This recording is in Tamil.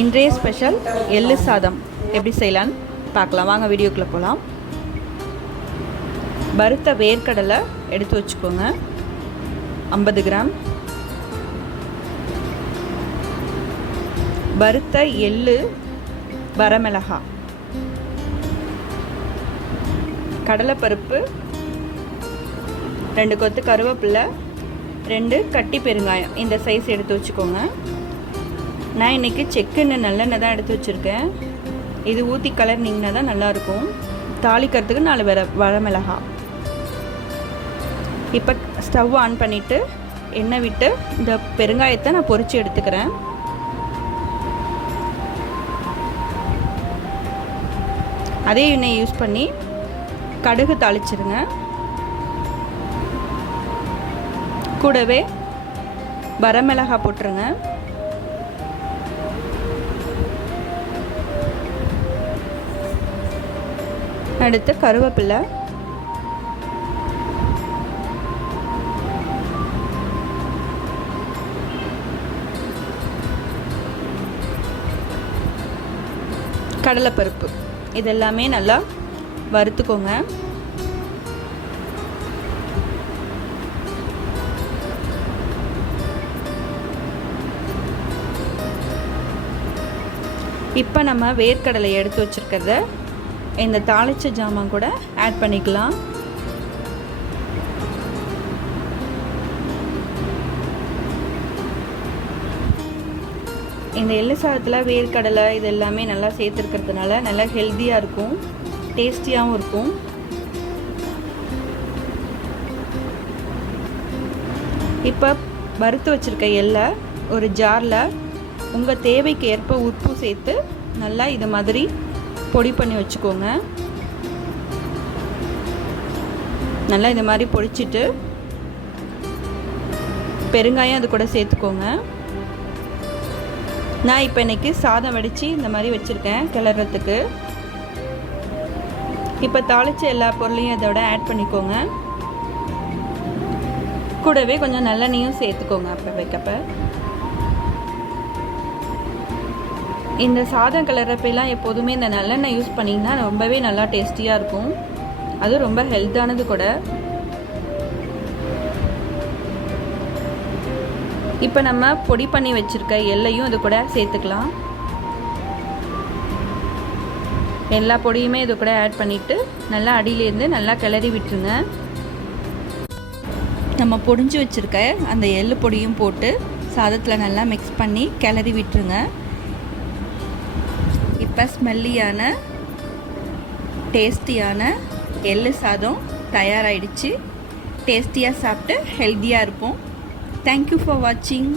இன்றைய ஸ்பெஷல் எள்ளு சாதம் எப்படி செய்யலான்னு பார்க்கலாம். வாங்க வீடியோக்குள்ளே போகலாம். வறுத்த வேர்க்கடலை எடுத்து வச்சுக்கோங்க, 50 கிராம். வறுத்த எள்ளு, வரமிளகா, கடலைப்பருப்பு, 2 கொத்து கருவேப்பிலை, 2 கட்டி பெருங்காயம் இந்த சைஸ் எடுத்து வச்சுக்கோங்க. நான் இன்றைக்கி செக்குன்னு நல்லெண்ணெய் தான் எடுத்து வச்சுருக்கேன். இது ஊற்றி கலர்னிங்கன்னா தான் நல்லாயிருக்கும். தாளிக்கிறதுக்கு 4 வரமிளகா. இப்போ ஸ்டவ் ஆன் பண்ணிவிட்டு எண்ணெய் விட்டு இந்த பெருங்காயத்தை நான் பொரித்து எடுத்துக்கிறேன். அதே எண்ணெய் யூஸ் பண்ணி கடுகு தாளிச்சிருங்க. கூடவே வரமிளகா போட்டுருங்க. அடுத்து கருவேப்பிலை, கடலைப்பருப்பு, இதெல்லாமே நல்லா வறுத்துக்கோங்க. இப்போ நம்ம வேர்க்கடலை எடுத்து வச்சுருக்கிறத இந்த தாளிச்ச ஜாமான் கூட ஆட் பண்ணிக்கலாம். இந்த எள்ளு சாதத்தில் வேர்க்கடலை இது எல்லாமே நல்லா சேர்த்துருக்கிறதுனால நல்லா ஹெல்த்தியாக இருக்கும், டேஸ்டியாகவும் இருக்கும். இப்போ வறுத்து வச்சுருக்க எள்ளை ஒரு ஜாரில் உங்கள் தேவைக்கு ஏற்ப உப்பு சேர்த்து நல்லா இது மாதிரி பொடி பண்ணி வச்சுக்கோங்க. நல்லா இது மாதிரி பொடிச்சிட்டு பெருங்காயம் அது கூட சேர்த்துக்கோங்க. நான் இப்போ இன்றைக்கி சாதம் வடித்து இந்த மாதிரி வச்சுருக்கேன் கிளறதுக்கு. இப்போ தாளித்த எல்லா பொருளையும் இதோட ஆட் பண்ணிக்கோங்க. கூடவே கொஞ்சம் நல்லெண்ணெயும் சேர்த்துக்கோங்க. அப்போ வைக்கப்போ இந்த சாதம் கிளறப்பெல்லாம் எப்போதுமே இந்த நல்லெண்ணெய் யூஸ் பண்ணிங்கன்னா ரொம்பவே நல்லா டேஸ்டியாக இருக்கும். அது ரொம்ப ஹெல்த்தானது கூட. இப்போ நம்ம பொடி பண்ணி வச்சுருக்க எள்ளையும் இது கூட சேர்த்துக்கலாம். எல்லா பொடியுமே இது கூட ஆட் பண்ணிவிட்டு நல்லா அடியிலேருந்து நல்லா கிளறி விட்டுருங்க. நம்ம பொடிஞ்சு வச்சுருக்க அந்த எள்ளு பொடியும் போட்டு சாதத்தில் நல்லா மிக்ஸ் பண்ணி கிளறி விட்டுருங்க. இப்போ ஸ்மெல்லியான டேஸ்டியான எள்ளு சாதம் தயாராகிடுச்சு. டேஸ்டியாக சாப்பிட்டு ஹெல்த்தியாக இருப்போம். தேங்க்யூ ஃபார் வாட்சிங்.